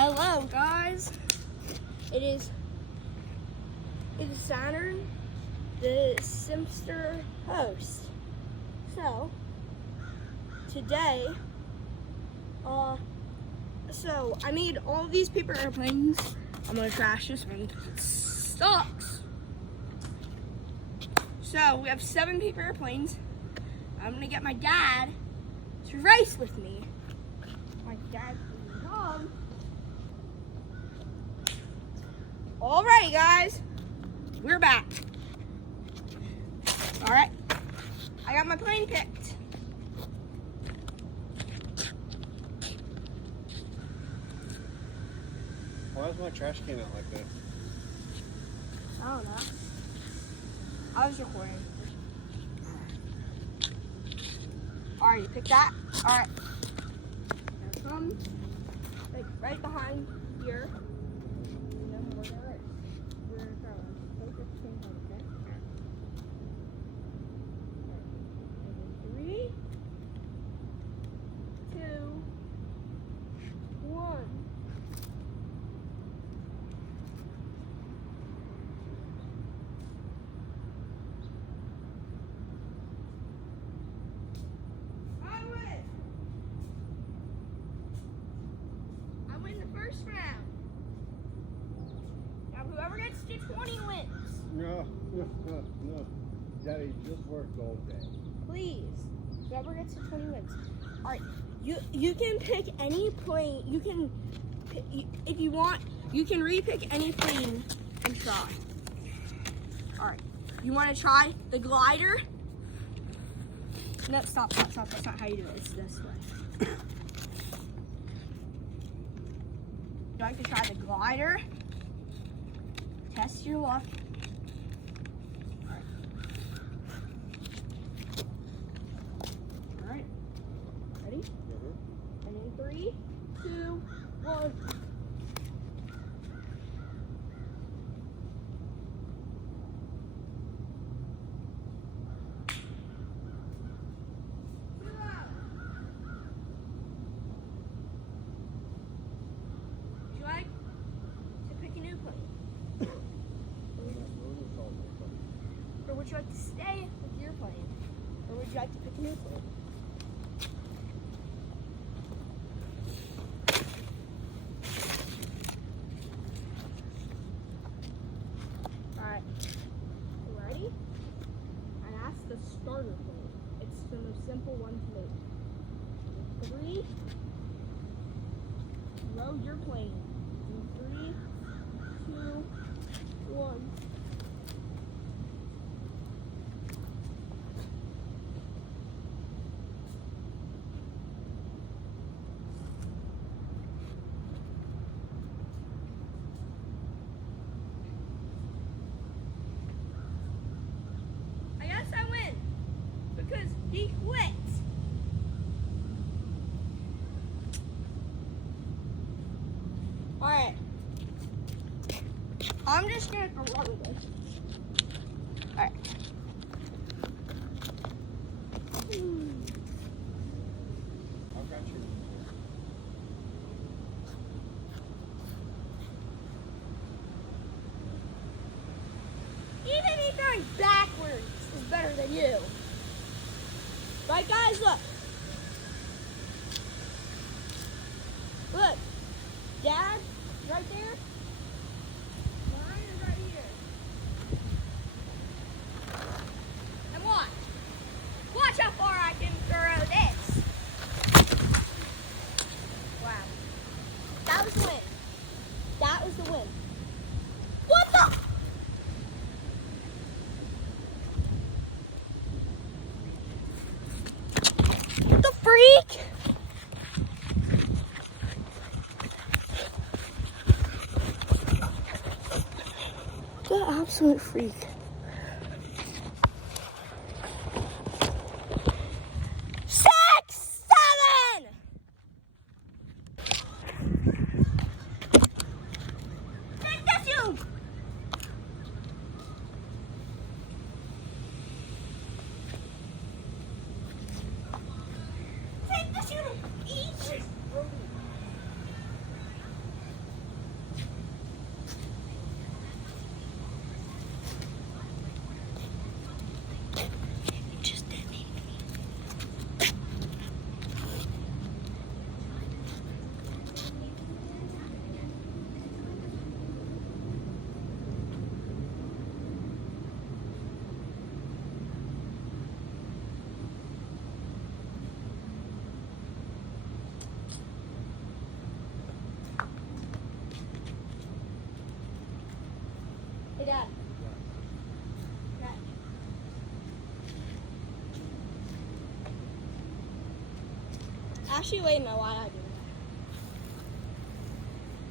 Hello guys, it is Saturn, the Simster host. So today, so I made all of these paper airplanes. I'm gonna trash this one because it sucks. So we have 7 paper airplanes. I'm gonna get my dad to race with me. My dad can come. Alrighty guys, we're back. Alright, I got my plane picked. Why is my trash can out like that? I don't know. I was recording. Alright, you picked that? Alright. Now come, like, right behind here. And then we're gonna race. We're gonna throw them. Take your thing home, okay? Alright. 3, 2, 1. First round. Now whoever gets to 20 wins. No. Daddy just worked all day. Please. Whoever gets to 20 wins. Alright, you can pick any plane. You can, if you want, you can re-pick any plane and try. Alright, you want to try the glider? No, stop. That's not how you do it. It's this way. Would you like to try the glider? Test your luck. All right. Ready? And in 3, 2, 1. Or would you like to stay with your plane? Or would you like to pick a new plane? Alright. You ready? And that's the starter plane. It's the most simple one to make. 3. Load your plane. In 3, 2, 1. Because he quit. Alright. I'm just gonna throw this. Alright. I've got you. Even me throwing backwards is better than you. Right, guys, look. Look. Dad, right there. Mine is right here. And watch. Watch how far I can throw this. Wow. That was the win. That was the win. What the? Freak! The absolute freak. Dad. Dad. Actually, wait, no, why I do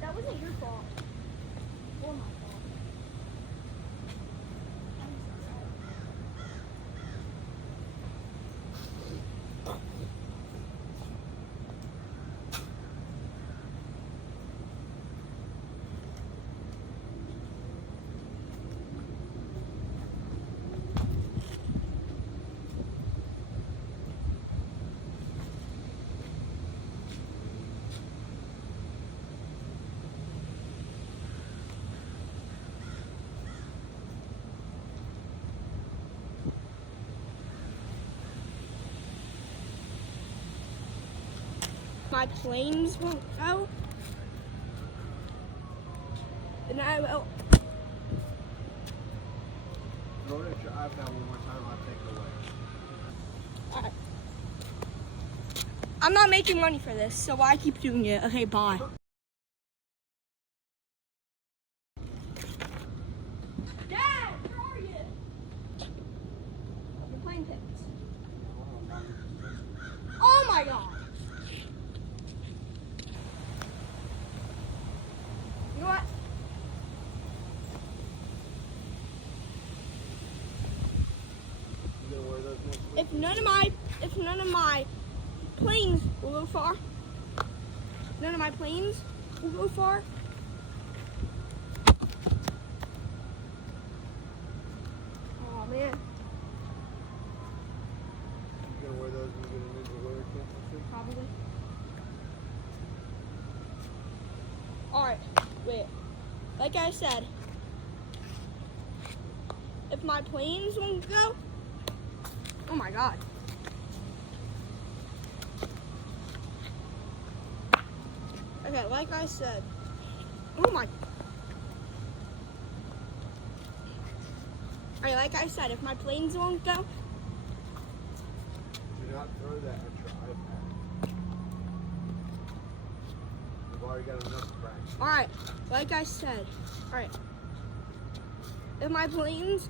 that? That wasn't your fault. Or my fault. I'm My planes won't go. And I will. In order to drive that one more time, I'll take it away. Alright. I'm not making money for this, so why keep doing it? Okay, bye. Dad, where are you? The plane tips. Oh my god. You know what? You gonna wear those next week? If none of my planes will go far, none of my planes will go far. Oh man, You gonna wear those when you get a Ninja Warrior kit next week? probably. Alright, wait. Like I said, if my planes won't go, oh my god. Okay, like I said, oh my. Alright, like I said, if my planes won't go, Do not throw that at your iPad. You've already got enough practice. alright, like I said, alright. If my planes,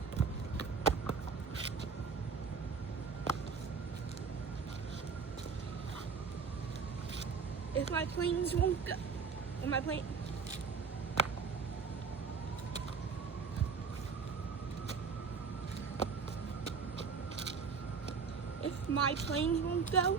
if my planes won't go, if my plane, if my planes won't go,